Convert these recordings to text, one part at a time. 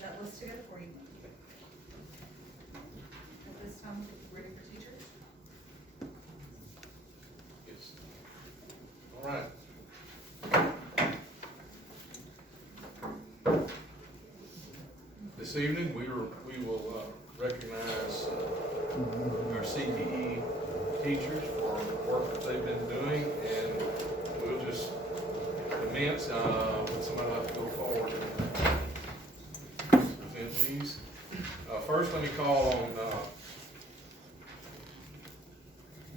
get that list together for you. At this time, ready for teachers? Yes. All right. This evening, we will recognize our CTE teachers for the work that they've been doing, and we'll just commence. Would somebody like to go forward and present these? First, let me call on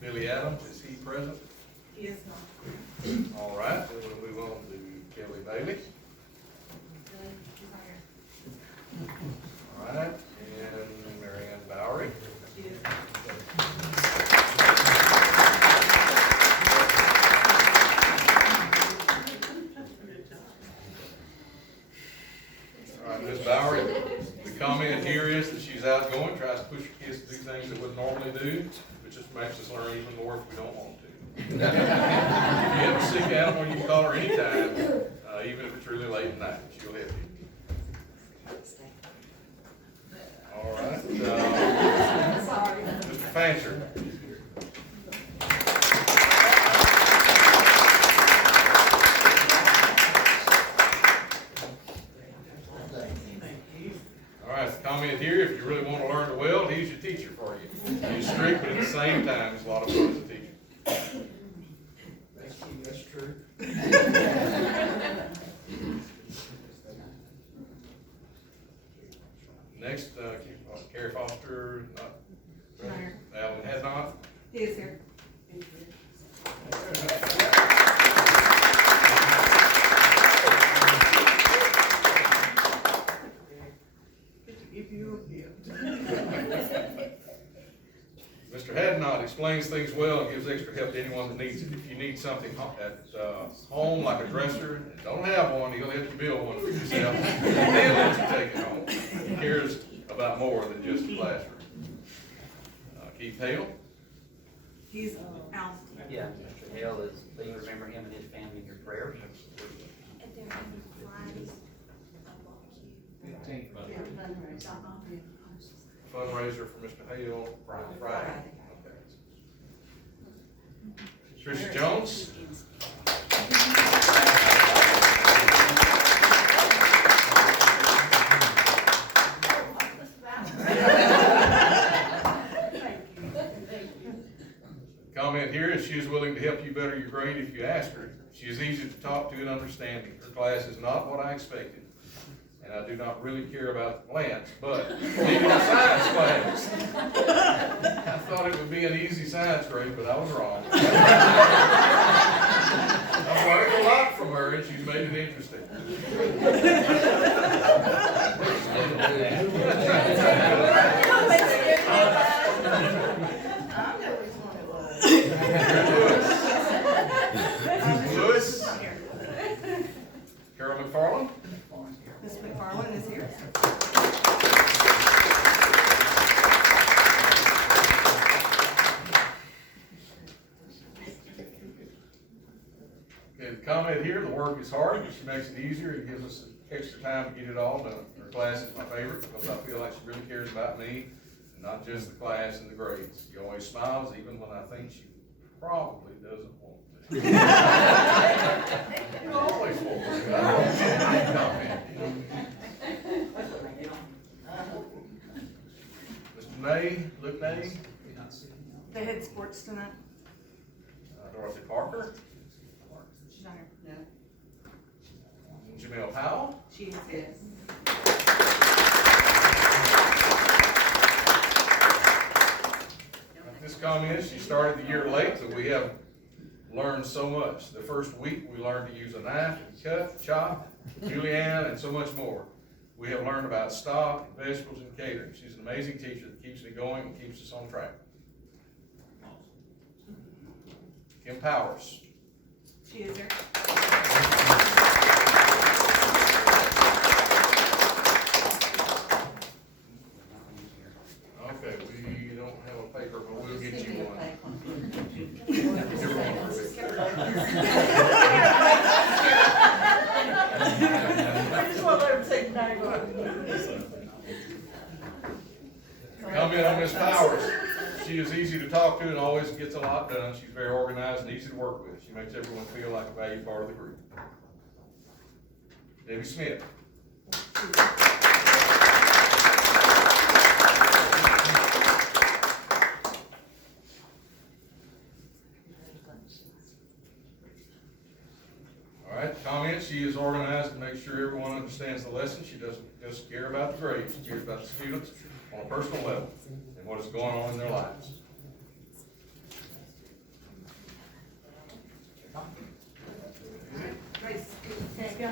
Billy Adams. Is he present? He is not. All right, then we'll move on to Kelly Bailey. He's not here. All right, and Marianne Bowery. She is. All right, Ms. Bowery, the comment here is that she's outgoing, tries to push her kids to do things they wouldn't normally do, which just makes us learn even more if we don't want to. If you have a sick animal, you can call her anytime, even if it's really late at night. She'll help you. All right. Sorry. Mr. Fancher. All right, the comment here, if you really want to learn to weld, he's your teacher for you. He's strict, but at the same time, he's a lot of fun as a teacher. That's true. Next, Carrie Foster, not Not here. Alan had not. He is here. Give you a gift. Mr. Hadnot explains things well and gives extra help to anyone that needs it. If you need something at home, like a dresser, and don't have one, he'll help you build one for yourself, and then let you take it home. He cares about more than just the classroom. Keith Hale. He's out. Yeah, Mr. Hale is, please remember him and his family in your prayers. And they're having Friday, Fundraiser for Mr. Hale, Friday. Okay. Tricia Jones. Comment here is she is willing to help you better your grade if you ask her. She is easy to talk to and understanding. Her class is not what I expected. And I do not really care about the plants, but even the science class. I thought it would be an easy science grade, but I was wrong. I've learned a lot from her, and she's made it interesting. Lewis. Carol McFarland. Ms. McFarland is here. Okay, the comment here, the work is hard, but she makes it easier and gives us extra time to get it all done. Her class is my favorite because I feel like she really cares about me, and not just the class and the grades. She always smiles even when I think she probably doesn't want to. You always want to. I don't get any comment. Mr. Nay, Luke Nay, The head sports tonight. Dorothy Parker, She's not here. No. Jamel Powell. She is here. This comment, she started the year late, but we have learned so much. The first week, we learned to use a knife, cut, chop, julienne, and so much more. We have learned about stock, vegetables, and catering. She's an amazing teacher that keeps me going and keeps us on track. Kim Powers. She is here. Okay, we don't have a paper, but we'll get you one. I just want to let her take the night off. Comment on Ms. Powers. She is easy to talk to and always gets a lot done. She's very organized and easy to work with. She makes everyone feel like a valued part of the group. Debbie Smith. All right, comments. She is organized to make sure everyone understands the lesson. She doesn't just care about the grades. She cares about the students on a personal level and what is going on in their lives.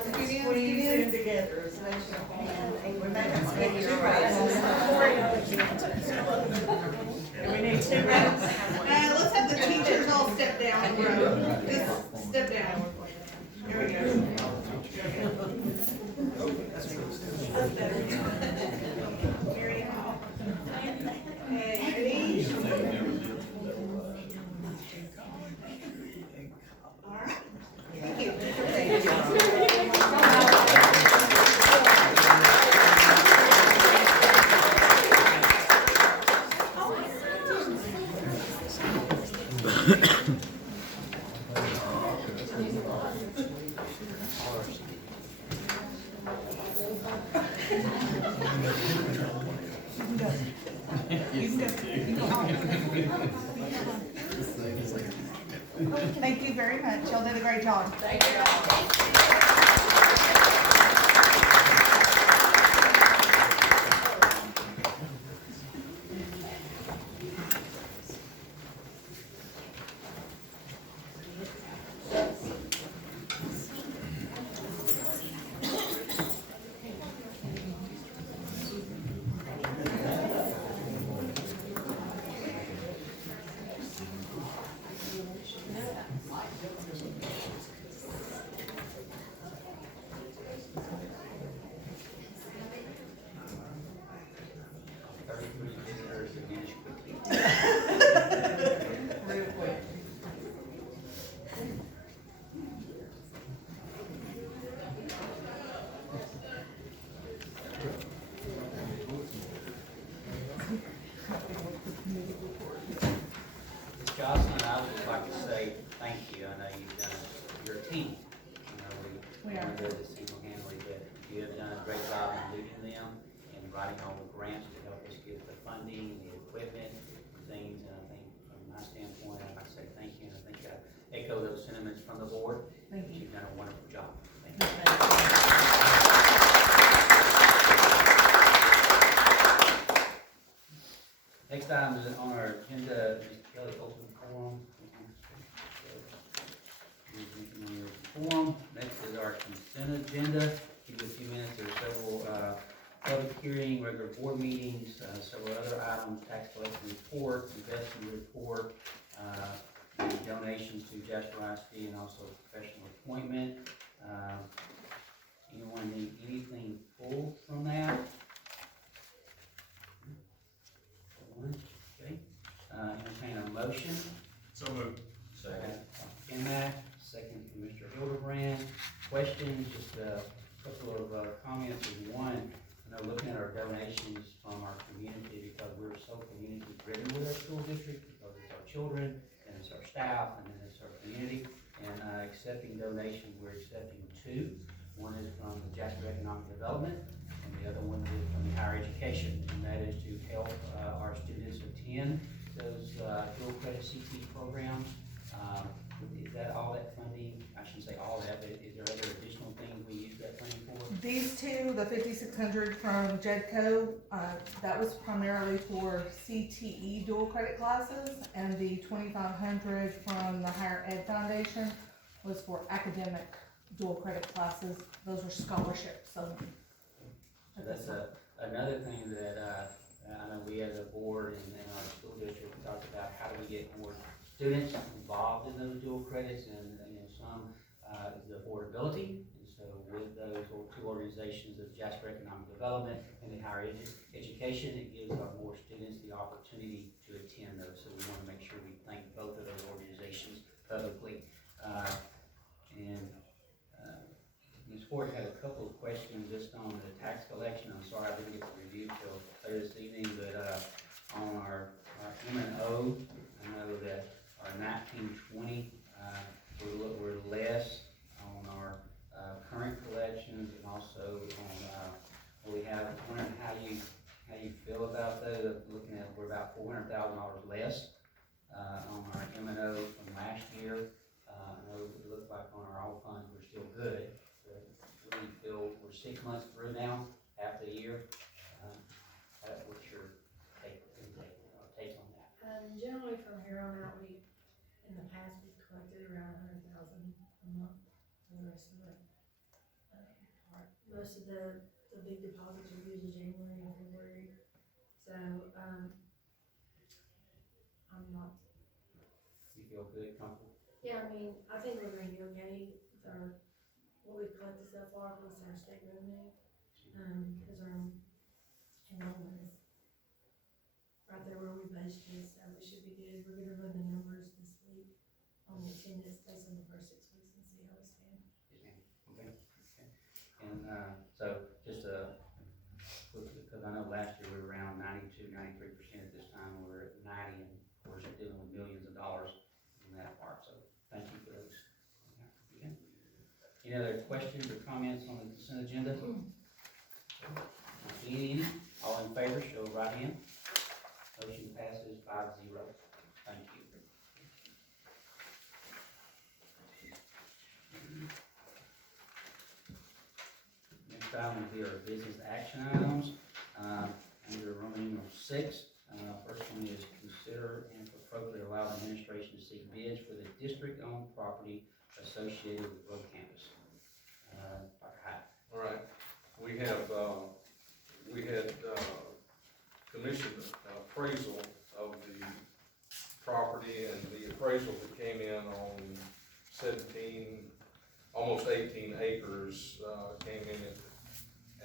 Squeeze in together. We need two rounds. Let's have the teachers all step down, bro. Just step down. There we go. That's better. Very hot. Okay, ready? All right. Thank you. Thank you very much. Y'all did a great job. Thank you. Real quick. Jocelyn, I would just like to say thank you. I know you've done, you're a team. We are. do this single-handedly, but you have done a great job in leading them and writing all the grants to help us get the funding, the equipment, and things. And I think from my standpoint, I'd like to say thank you, and I think I echo those sentiments from the board. Thank you. You've done a wonderful job. Thank you. Next item is on our agenda, Ms. Kelly, open forum. Forum. Next is our consent agenda. Give you a few minutes. There are several public hearing, regular board meetings, several other items, tax collection report, investment report, donations to Jasper ISD, and also professional appointment. Anyone need anything pulled from that? Okay. Entertain a motion. So moved. Kenmack, second from Mr. Hildebrand. Questions, just a couple of comments. One, I know looking at our donations from our community, because we're so community driven with our school district, because it's our children, and it's our staff, and then it's our community. And accepting donations, we're accepting two. One is from the Jasper Economic Development, and the other one is from the higher education, and that is to help our students attend those dual credit CT programs. Is that all that funding? I shouldn't say all that, but is there other additional things we use that funding for? These two, the 5,600 from JEDCO, that was primarily for CTE dual credit classes, and the 2,500 from the Higher Ed Foundation was for academic dual credit classes. Those are scholarships, so. So that's another thing that I know we as a board and our school district talked about, how do we get more students involved in those dual credits, and some is the affordability. And so with those two organizations of Jasper Economic Development and the higher education, it gives our more students the opportunity to attend those. So we want to make sure we thank both of those organizations publicly. And Ms. report had a couple of questions just on the tax collection. I'm sorry I didn't get to review till later this evening, but, on our M and O, I know that our 1920, we're less on our, current collections and also on, we have, wondering how you feel about those, looking at, we're about $400,000 less, on our M and O from last year. I know it looks like on our all funds, we're still good, but we feel we're 6 months through now, half the year. What's your take on that? Generally from here on out, in the past, we've collected around 100,000 a month for the rest of the, part. Most of the big deposits are usually January and February, so, I'm not, You feel good, comfortable? yeah, I mean, I think we're gonna be okay with what we've collected so far, plus our state revenue, cause our enrollment is right there where we budgeted, so we should be good. We're gonna run the numbers this week on the attendance based on the first 6 weeks and see how we stand. Yes, ma'am. Okay. And, so just, because I know last year we were around 92, 93% at this time, we're at 90, and of course we're dealing with millions of dollars in that part, so thank you for those. Okay. Any other questions or comments on the consent agenda? Not seeing any. All in favor, show of right hand. Motion passes 5-0. Thank you. Next item will be our business action items, under Roman numeral 6. First one is consider and if appropriate allow the administration to seek bids for the district-owned property associated with road campus. Dr. Hyde. All right, we had commissioned an appraisal of the property, and the appraisal that came in on 17, almost 18 acres, came in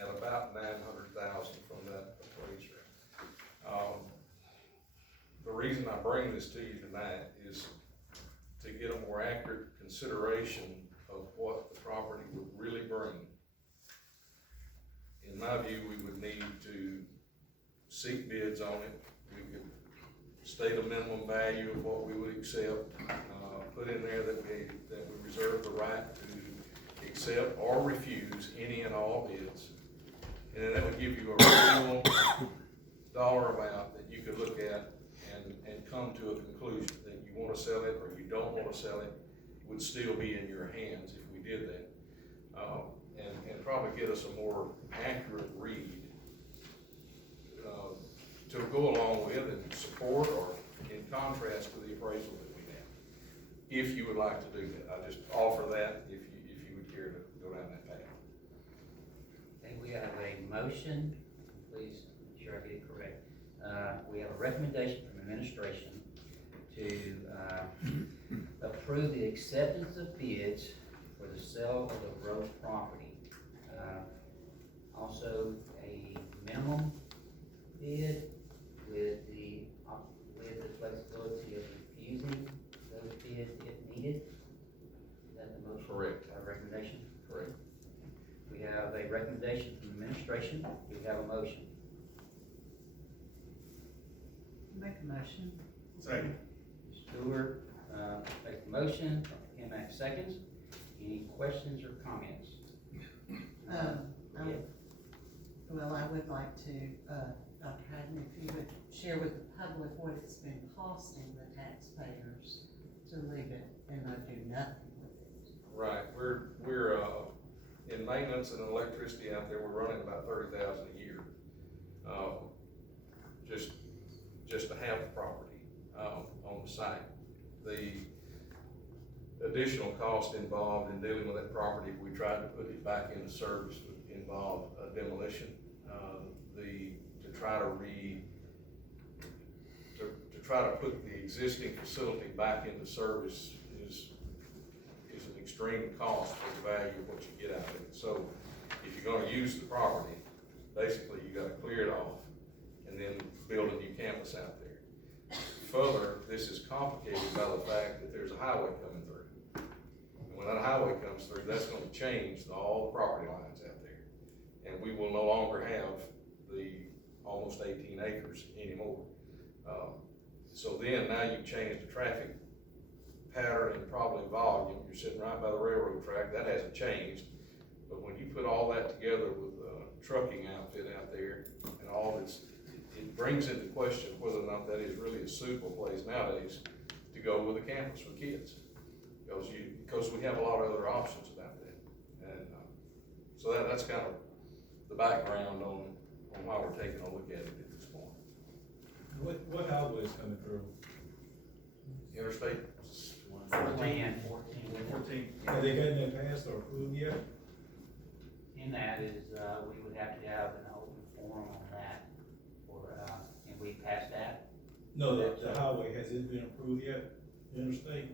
at about 900,000 from that appraiser. The reason I bring this to you tonight is to get a more accurate consideration of what the property would really bring. In my view, we would need to seek bids on it. We could state a minimum value of what we would accept, put in there that we reserve the right to accept or refuse any and all bids. And then that would give you a real dollar amount that you could look at and come to a conclusion that you wanna sell it or you don't wanna sell it, would still be in your hands if we did that. And probably get us a more accurate read to go along with and support or in contrast to the appraisal that we have. If you would like to do that, I just offer that if you would care to go down that path. Okay, we have a motion, please make sure I get it correct. We have a recommendation from administration to approve the acceptance of bids for the sale of the road property. Also, a minimum bid with the flexibility of refusing those bids if needed. Is that the motion? Correct. Recommendation? Correct. We have a recommendation from administration. Do we have a motion? Make a motion. Second. Stewart, makes the motion, Dr. Kemack seconds. Any questions or comments? Well, I would like to, Dr. Hayden, if you would share with the public what it's been costing the taxpayers to leave it and not do nothing with it. Right, we're in maintenance and electricity out there, we're running about 30,000 a year. Just to have the property, on the site. The additional cost involved in dealing with that property, if we tried to put it back into service, would involve a demolition. To try to put the existing facility back into service is an extreme cost for the value of what you get out of it. So if you're gonna use the property, basically you gotta clear it off and then build a new campus out there. Further, this is complicated by the fact that there's a highway coming through. And when when that highway comes through, that's gonna change all the property lines out there. And we will no longer have the almost 18 acres anymore. So then now you've changed the traffic pattern and probably volume. You're sitting right by the railroad track, that hasn't changed. But when you put all that together with a trucking outfit out there and all this, it brings into question whether or not that is really a suitable place nowadays to go with a campus for kids. Because we have a lot of other options about that. And so that's kind of the background on why we're taking a look at it at this point. What highway is coming through? Interstate 14. 14. Have they gotten that passed or approved yet? In that is, we would have to have an open forum on that for, and we passed that. No, the highway, has it been approved yet, the interstate?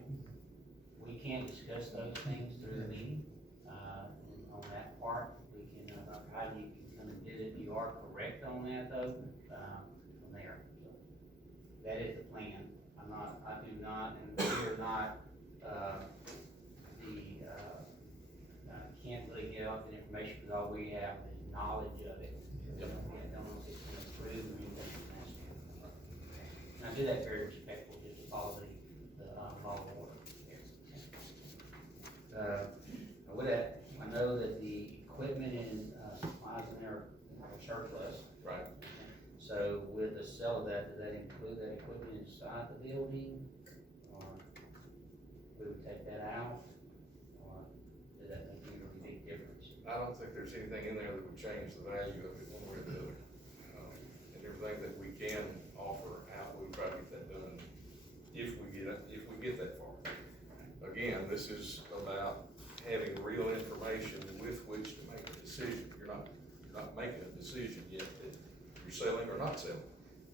We can't discuss those things through the meeting, and on that part, we can, Dr. Hyden, you can come and visit, you are correct on that though, from there. So that is the plan. I do not, and we are not, can't really give out the information because all we have is knowledge of it. We don't know if it's been approved or anything from that standpoint. And I do that very respectful, just to follow the law of order. With that, I know that the equipment and supplies in there are surplus. Right. So with the sale of that, does that include that equipment inside the building? Or would we take that out? Or does that make any really big difference? I don't think there's anything in there that would change the value of it one way or the other. And everything that we can offer out, we'll try to get that done if we get that far. Again, this is about having real information with which to make a decision. You're not making a decision yet that you're selling or not selling.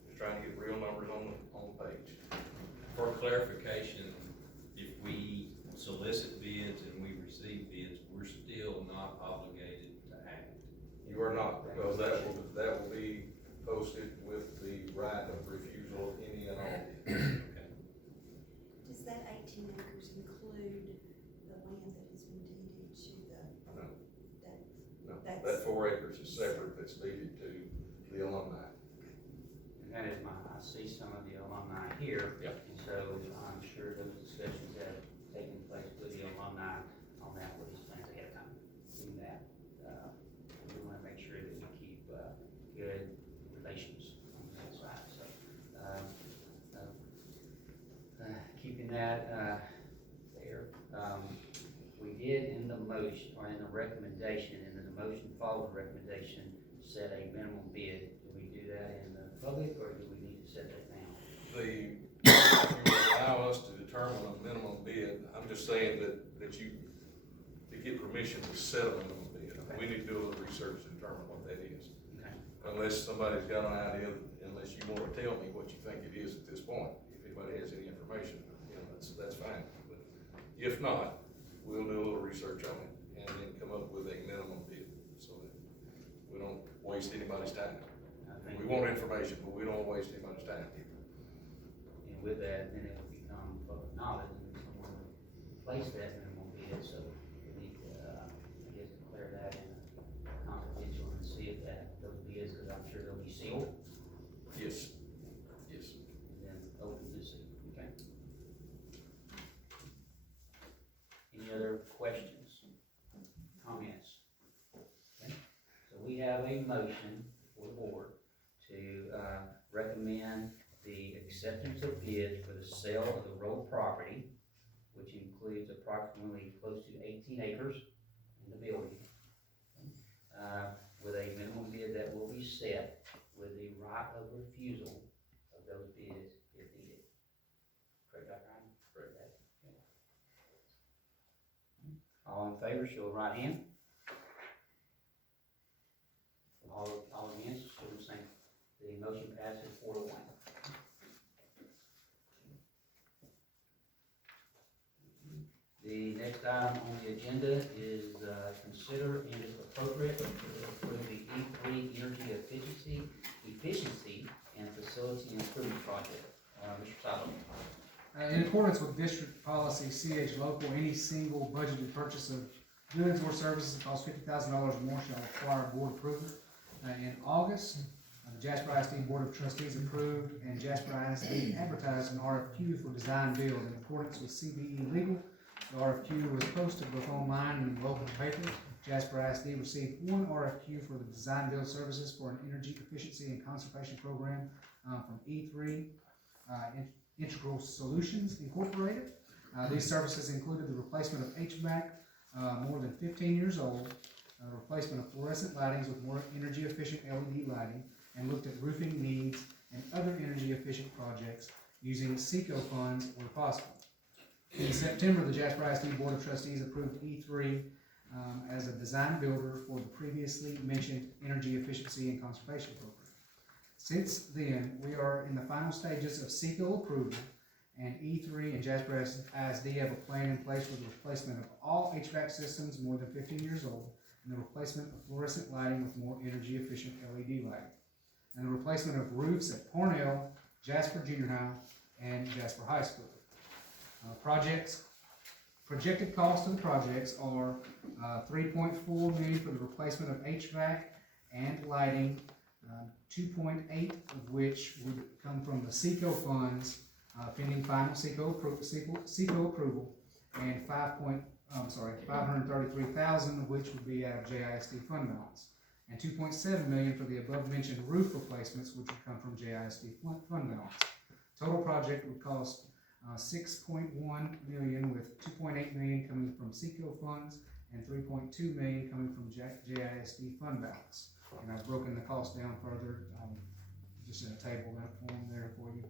Just trying to get real numbers on the page. For clarification, if we solicit bids and we receive bids, we're still not obligated to act. You are not, because that will be posted with the right of refusal of any and all bids. Okay. Does that 18 acres include the land that has been deeded to the? No. No, That's- that 4 acres is separate, that's deeded to the alumni. And that is I see some of the alumni here. Yep. And so I'm sure those discussions have taken place with the alumni on that, with these plans ahead of time. Do that. We wanna make sure that we keep, good relations on that side, so, keeping that, there. We did in the motion, or in the recommendation, and then the motion followed the recommendation, set a minimum bid. Do we do that in the public, or do we need to set that now? If you allow us to determine a minimum bid, I'm just saying that you, to get permission to set a minimum bid, we need to do a little research to determine what that is. Okay. Unless somebody's got an idea, unless you wanna tell me what you think it is at this point, if anybody has any information, that's fine. But if not, we'll do a little research on it and then come up with a minimum bid, so that we don't waste anybody's time. We want information, but we don't waste anybody's time. And with that, then it will become public knowledge, and someone will place that minimum bid, so we need to, I guess, declare that in confidential and see if those bids, because I'm sure they'll be sealed, Yes, yes. and then open to see, okay? Any other questions, comments? Okay, so we have a motion for the board to, recommend the acceptance of bids for the sale of the road property, which includes approximately close to 18 acres in the building, with a minimum bid that will be set with the right of refusal of those bids if needed. Correct, Dr. Hyden? Correct. Okay. All in favor, show of right hand. All against, show the same. The motion passes 4-1. The next item on the agenda is, consider and if appropriate, approve the E3 energy efficiency and facility improvement project. Mr. Sutton. In accordance with district policy CH local, any single budgeted purchase of goods or services that costs $50,000 or more shall require board approval. In August, the Jasper ISD Board of Trustees approved and Jasper ISD advertised an RFQ for design build in accordance with CBE legal. The RFQ was posted both online and in local papers. Jasper ISD received one RFQ for the design build services for an energy efficiency and conservation program from E3 Integral Solutions Incorporated. These services included the replacement of HVAC more than 15 years old, replacement of fluorescent lightings with more energy efficient LED lighting, and looked at roofing needs and other energy efficient projects using SECO funds where possible. In September, the Jasper ISD Board of Trustees approved E3 as a design builder for the previously mentioned energy efficiency and conservation program. Since then, we are in the final stages of SECO approval, and E3 and Jasper ISD have a plan in place for the replacement of all HVAC systems more than 15 years old, and the replacement of fluorescent lighting with more energy efficient LED lighting, and the replacement of roofs at Parnell, Jasper Junior High, and Jasper High School. Projected cost of the projects are $3.4 million for the replacement of HVAC and lighting, 2.8 of which would come from the SECO funds, pending final SECO approval, and $533,000 of which would be out of JISD fund balance, and $2.7 million for the above mentioned roof replacements, which would come from JISD fund balance. Total project would cost $6.1 million, with $2.8 million coming from SECO funds and $3.2 million coming from JISD fund balance. And I've broken the cost down further, just in a table form there for you.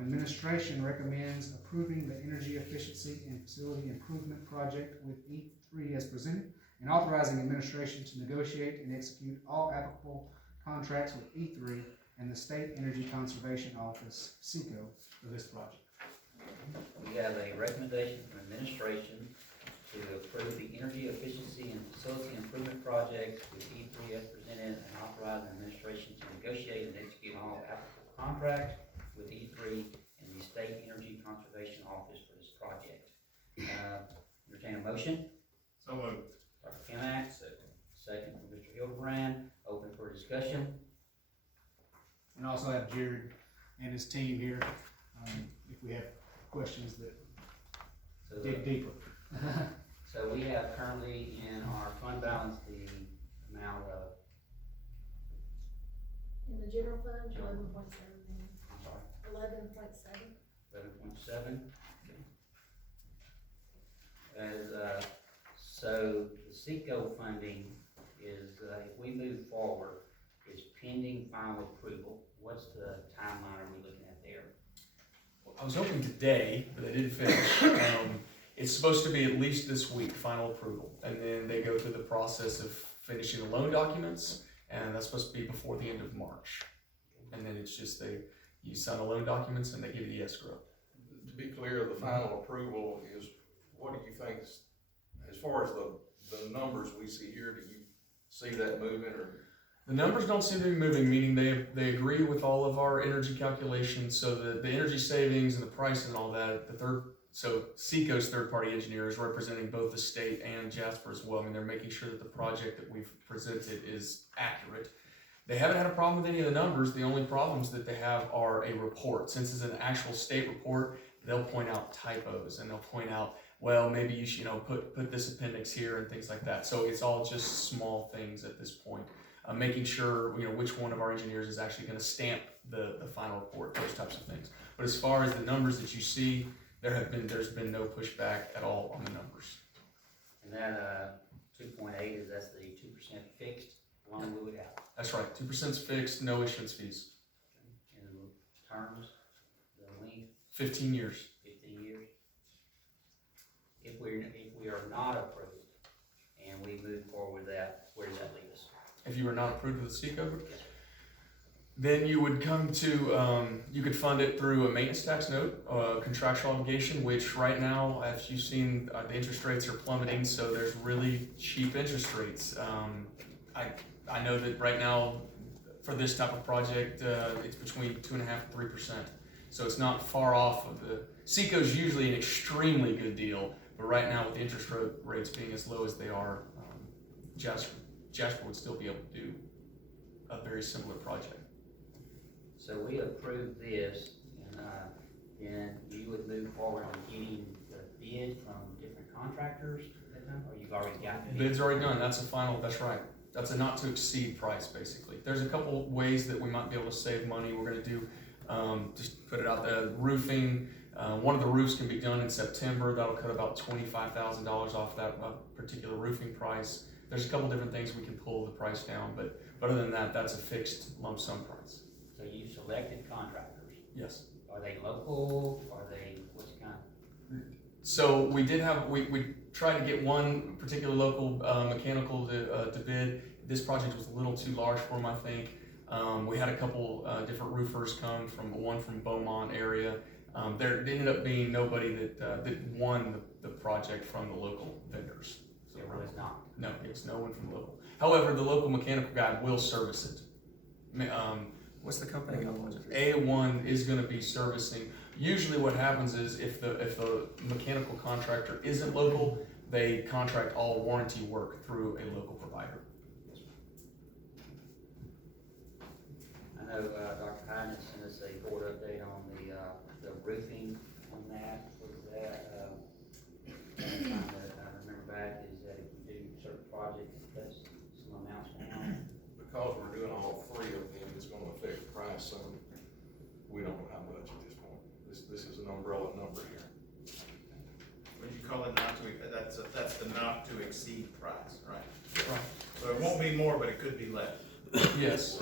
Administration recommends approving the energy efficiency and facility improvement project with E3 as presented, and authorizing administration to negotiate and execute all applicable contracts with E3 and the State Energy Conservation Office, SECO, for this project. We have a recommendation from administration to approve the energy efficiency and facility improvement project with E3 as presented, and authorize administration to negotiate and execute all applicable contracts with E3 and the State Energy Conservation Office for this project. Entertain a motion. So moved. Dr. Kinack, second from Mr. Hildebrand. Open for discussion. And also have Jared and his team here, if we have questions that So dig deeper. So we have currently in our fund balance the amount of, In the general fund, 11.7 million. I'm sorry, 11.7. 11.7. As, so the SECO funding is, if we move forward, is pending final approval. What's the timeline are we looking at there? I was hoping today, but they didn't finish. It's supposed to be at least this week, final approval, and then they go through the process of finishing the loan documents, and that's supposed to be before the end of March. And then it's just you sign the loan documents and they give you the escrow. To be clear, the final approval is, what do you think, as far as the numbers we see here, do you see that moving, or? The numbers don't seem to be moving, meaning they agree with all of our energy calculations, so the energy savings and the price and all that, so SECO's third-party engineer is representing both the state and Jasper as well. I mean, they're making sure that the project that we've presented is accurate. They haven't had a problem with any of the numbers. The only problems that they have are a report. Since it's an actual state report, they'll point out typos, and they'll point out, well, maybe you should, put this appendix here and things like that. So it's all just small things at this point. Making sure, which one of our engineers is actually going to stamp the final report, those types of things. But as far as the numbers that you see, there's been no pushback at all on the numbers. And that 2.8 that's the 2% fixed loan we would have. That's right, 2% is fixed, no issuance fees. In the terms, the length, 15 years. 15 years. If we are not approved and we move forward with that, where does that leave us? If you were not approved with the SECO, then you would come to, you could fund it through a maintenance tax note, contractual obligation, which right now, as you've seen, the interest rates are plummeting, so there's really cheap interest rates. I know that right now, for this type of project, it's between 2.5% and 3%. So it's not far off of the, Seco's usually an extremely good deal, but right now with the interest rates being as low as they are, Jasper would still be able to do a very similar project. So we approve this, and, then you would move forward on getting the bid from different contractors at that time, or you've already got the Bid's already done, that's a final, that's right. That's a not to exceed price, basically. There's a couple ways that we might be able to save money. We're gonna do, just put it out there, roofing. One of the roofs can be done in September. That'll cut about $25,000 off that particular roofing price. There's a couple different things we can pull the price down, but other than that, that's a fixed lump sum price. So you selected contractors. Yes. Are they local? Are they, what's kind of? So we did have, we tried to get one particular local mechanical to bid. This project was a little too large for them, I think. We had a couple different roofers come from, one from Beaumont area. There ended up being nobody that won the project from the local vendors. So There was not. no, it's no one from local. However, the local mechanical guy will service it. What's the company? A1 is going to be servicing. Usually what happens is if the mechanical contractor isn't local, they contract all warranty work through a local provider. I know, Dr. Hines sent us a board update on the roofing on that. What is that? Time that I remember back is that if we do certain projects, it cuts some amounts down. Because we're doing all three of them, it's gonna affect the price some. We don't know how much at this point. This is an umbrella number here. When you call it not to, that's the not to exceed price, right? Right. So it won't be more, but it could be less. Yes.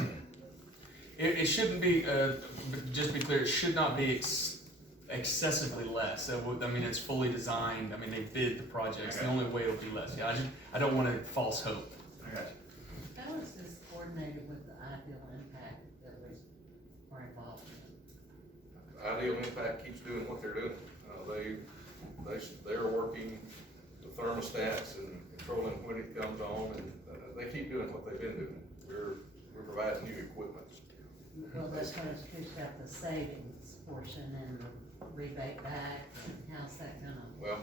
It shouldn't be, just to be clear, it should not be excessively less. I mean, it's fully designed. I mean, they bid the projects. The only way it'll be less. Yeah, I don't want to false hope. I got you. How is this coordinated with the ideal impact that we are involved in? Ideal Impact keeps doing what they're doing. They're working the thermostats and controlling when it comes on, and they keep doing what they've been doing. We're providing new equipment. Well, that's when it's pushed out the savings portion and the rebate back, and how's that gonna? Well,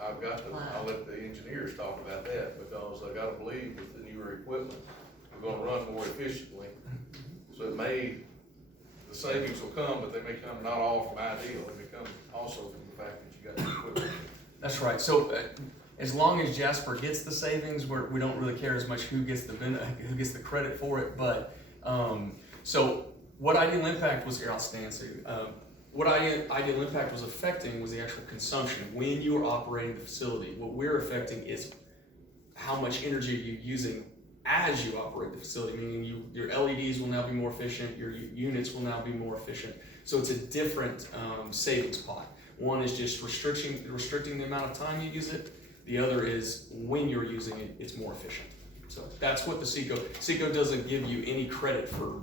I'll let the engineers talk about that, because I gotta believe with the newer equipment, we're gonna run more efficiently. So the savings will come, but they may come not all from Ideal, they may come also from the fact that you got the equipment. That's right. So as long as Jasper gets the savings, we don't really care as much who gets the credit for it. But so what Ideal Impact was here, I'll stand so what Ideal Impact was affecting was the actual consumption when you are operating the facility. What we're affecting is how much energy you're using as you operate the facility, meaning your LEDs will now be more efficient, your units will now be more efficient. So it's a different savings pot. One is just restricting the amount of time you use it. The other is when you're using it, it's more efficient. So that's what the Seco doesn't give you any credit for